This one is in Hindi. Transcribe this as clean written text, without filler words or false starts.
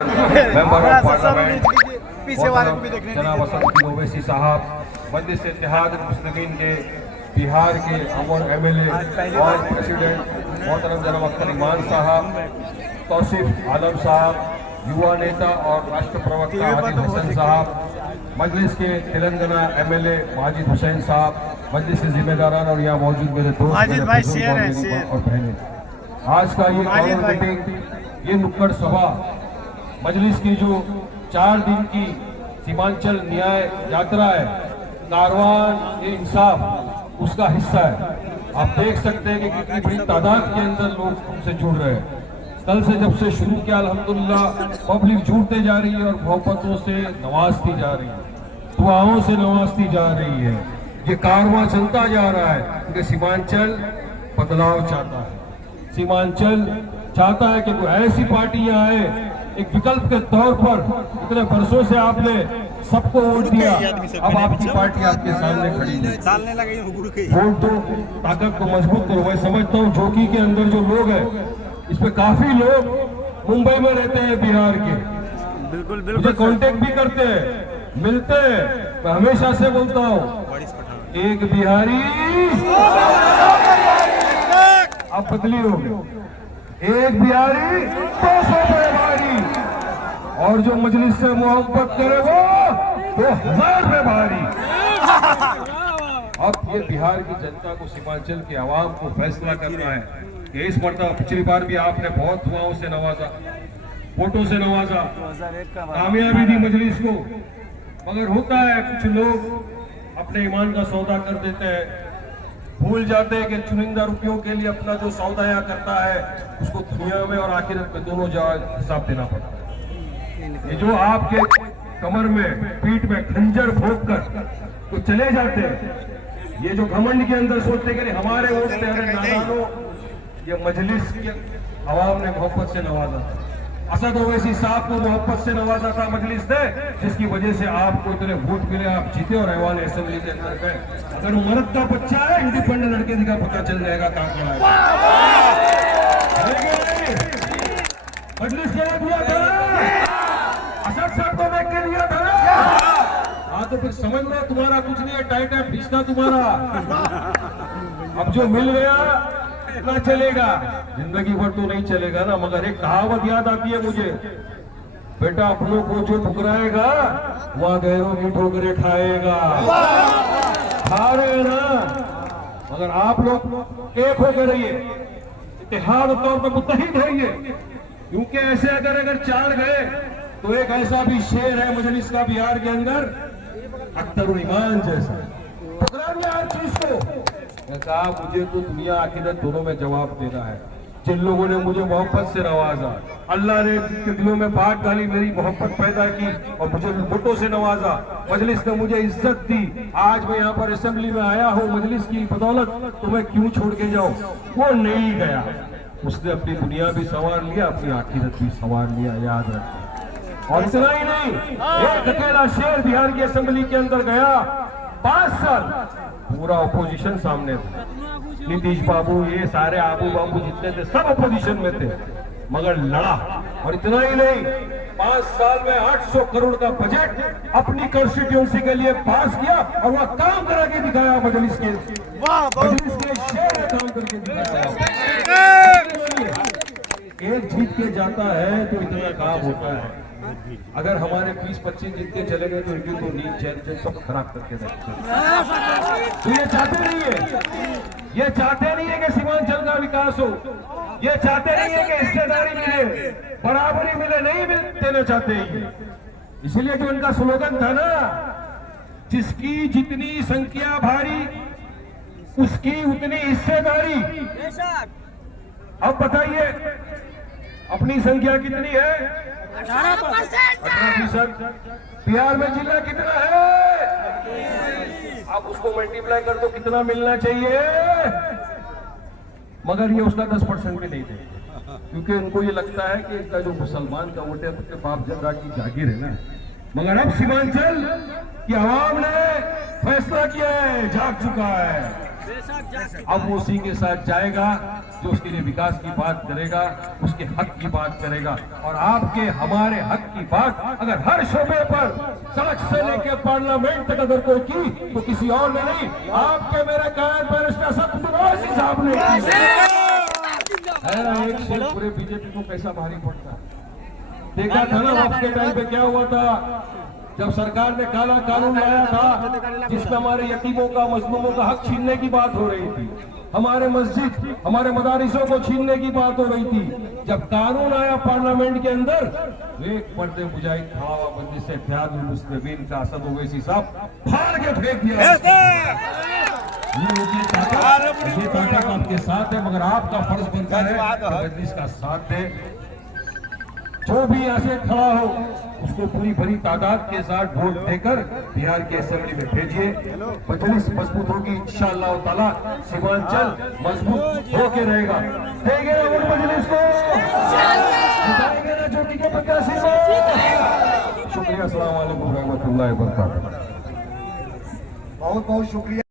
मेंबर ऑफ पार्लियामेंट जनाब असदुद्दीन ओवैसी साहब, मजलिस इत्तेहाद मुस्लिमीन के बिहार के अमर एमएलए और प्रेसिडेंट मोहतरम जनाब अख्तर इमान साहब, तौसीफ आलम साहब, युवा नेता और राष्ट्र प्रवक्ता हाजिद हसन साहब, मजलिस के तेलंगाना एमएलए माजिद हुसैन साहब, मजलिस के जिम्मेदारान और यहाँ मौजूद मेरे दोस्त और बहनें, आज का ये कॉमन मीटिंग, ये नुक्कड़ सभा मजलिस की जो 4 दिन की सीमांचल न्याय यात्रा है, कारवान ए इंसाफ, उसका हिस्सा है। आप देख सकते हैं कि कितनी बड़ी तादाद के अंदर लोग हमसे जुड़ रहे हैं। कल से जब से शुरू किया अल्हम्दुलिल्लाह पब्लिक जुड़ते जा रही है और मोहब्बतों से नवाजती जा रही है, दुआओं से नवाजती जा रही है। ये कारवां चलता जा रहा है क्योंकि सीमांचल बदलाव चाहता है। सीमांचल चाहता है कि कोई ऐसी पार्टी यहाँ आए, एक विकल्प के तौर पर। इतने वर्षों से आपने सबको वोट दिया, अब आपकी पार्टी आपके सामने खड़ी है। वोट दो, ताकत को मजबूत करो। मैं समझता हूँ जोकी के अंदर जो लोग हैं, इसमें काफी लोग मुंबई में रहते हैं बिहार के, बिल्कुल मुझे कांटेक्ट भी करते हैं, मिलते हैं। मैं हमेशा से बोलता हूँ, एक बिहारी अब बदली हो गई, एक बिहारी 200 पे भारी, और जो मजलिस से मोहब्बत करे वो 1000 पे भारी। अब ये बिहार की जनता को, सीमांचल के आवाम को फैसला करना है कि इस मरतबा, पिछली बार भी आपने बहुत दुआओं से नवाजा, वोटों से नवाजा, कामयाबी दी मजलिस को, मगर होता है कुछ लोग अपने ईमान का सौदा कर देते हैं, भूल जाते हैं कि चुनिंदा रुपयों के लिए अपना जो सौदाया करता है उसको दुनिया में और आखिरत में दोनों जगह हिसाब देना पड़ता है। ये जो आपके कमर में, पीठ में खंजर भोंक कर तो चले जाते हैं, ये जो घमंड के अंदर सोचते हैं कि हमारे वोट से, अरे नादानो, ये मजलिस के अवाम ने मोहब्बत से नवाजा था। असद ओवैसी साहब को मोहब्बत से नवाजा था मजलिस ने, जिसकी वजह से आपको इतने वोट मिले, आप जीते और ऐवान असेंबली के अंदर गए। अगर वो मर्द का बच्चा है, इंडिपेंडेंट लड़के का पता चल जाएगा कहां खड़ा है। मजलिस के दिया था, असद साहब को देख के लिया था। हाँ, तो फिर समझना तुम्हारा कुछ नहीं है, टाइट है खींचना तुम्हारा। अब जो मिल गया इतना चलेगा, जिंदगी भर तो नहीं चलेगा ना। मगर एक कहावत याद आती है मुझे, बेटा अपनों को जो ठुकराएगा वहां गैरों की ठोकरें खाएगा। खा रहे ना, मगर आप लोग एक होकर रहिए, इत्तेहाद तौर पर मुत्तहिद रहिए, क्योंकि ऐसे अगर 4 गए तो एक ऐसा भी शेर है मजलिस का बिहार के अंदर, अख्तर ईमान जैसा, ठुकरा दिया हर चीज को। कहा मुझे तो दुनिया आखिरत दोनों में जवाब देना है। जिन लोगों ने मुझे मोहब्बत से नवाजा, अल्लाह ने जिनके दिलों में बात डाली, मेरी मोहब्बत पैदा की और मुझे वोटों से नवाजा, मजलिस ने मुझे इज्जत दी, आज मैं यहाँ पर असेंबली में आया हूँ मजलिस की बदौलत, तो मैं क्यों छोड़ के जाऊँ। वो नहीं गया, उसने अपनी दुनिया भी संवार लिया, अपनी आखिरत भी संवार लिया, याद रखना। और इतना ही नहीं, एक अकेला शेर बिहार की असेंबली के अंदर गया, 5 साल पूरा अपोजिशन सामने था। नीतीश बाबू, ये सारे आबू बाबू जितने थे सब अपोजिशन में थे, मगर लड़ा। और इतना ही नहीं, 5 साल में 800 करोड़ का बजट अपनी कॉन्स्टिट्यूंसी के लिए पास किया और वह काम करके दिखाया। मजलिस के शेर ने काम करके दिखाया। एक जीत के जाता है तो इतना काम होता है। अगर हमारे 20-25 जीत के चले गए तो इनकी तो नींद चैन सब खराब करके रखते। तो ये चाहते नहीं है, ये चाहते नहीं है कि सीमांचल का विकास हो, ये चाहते नहीं है कि हिस्सेदारी मिले, बराबरी मिले, नहीं देना चाहते हैं। इसलिए जो इनका स्लोगन था ना, जिसकी जितनी संख्या भारी उसकी उतनी हिस्सेदारी। अब बताइए अपनी संख्या कितनी है? 18%। बिहार में जिला कितना है? आप उसको मल्टीप्लाई कर दो, कितना मिलना चाहिए? मगर ये उसका 10% भी नहीं देते, क्योंकि उनको ये लगता है कि इसका जो मुसलमान का वोट है उसके बाप जगह की जागीर है ना। मगर अब सीमांचल की आवाम ने फैसला किया है, जाग चुका है। अब वो उसी के साथ जाएगा जो उसके लिए विकास की बात करेगा, उसके हक की बात करेगा। और आपके हमारे हक की बात अगर हर शोबे पर सड़क से लेकर पार्लियामेंट तक अगर कोई की तो किसी और ने नहीं, आपके मेरे कायद बैरिस्टर सतपाल साहब ने एक शेर पूरे बीजेपी को कैसा भारी पड़ता। देखा था ना आपके टाइम पे क्या हुआ था जब सरकार ने काला कानून लाया था जिसमें हमारे यतीमों का मजलूमों का हक छीनने की बात हो रही थी, हमारे मस्जिद हमारे मदारिसों को छीनने की बात हो रही थी। जब कानून आया पार्लियामेंट के अंदर, एक पर्दे मुजाहिद बंदी से मुस्लिमीन का असद ओवैसी साहब फाड़ के फेंक दिया। ये ताकत आपके साथ है, मगर आपका फर्ज बनता है कि इसका साथ दे। जो भी यहाँ से खड़ा हो उसको पूरी भरी तादाद के साथ वोट देकर बिहार के असेंबली में भेजिए। मजलिस मजबूत होगी इंशाअल्लाह ताला, सीमांचल मजबूत होके रहेगा। देंगे ना वोट मजलिस को, जिताएंगे ना ज्योति के प्रत्याशी को। शुक्रिया, अस्सलाम वालेकुम रहमतुल्लाहि व बरकातहू। बहुत बहुत शुक्रिया।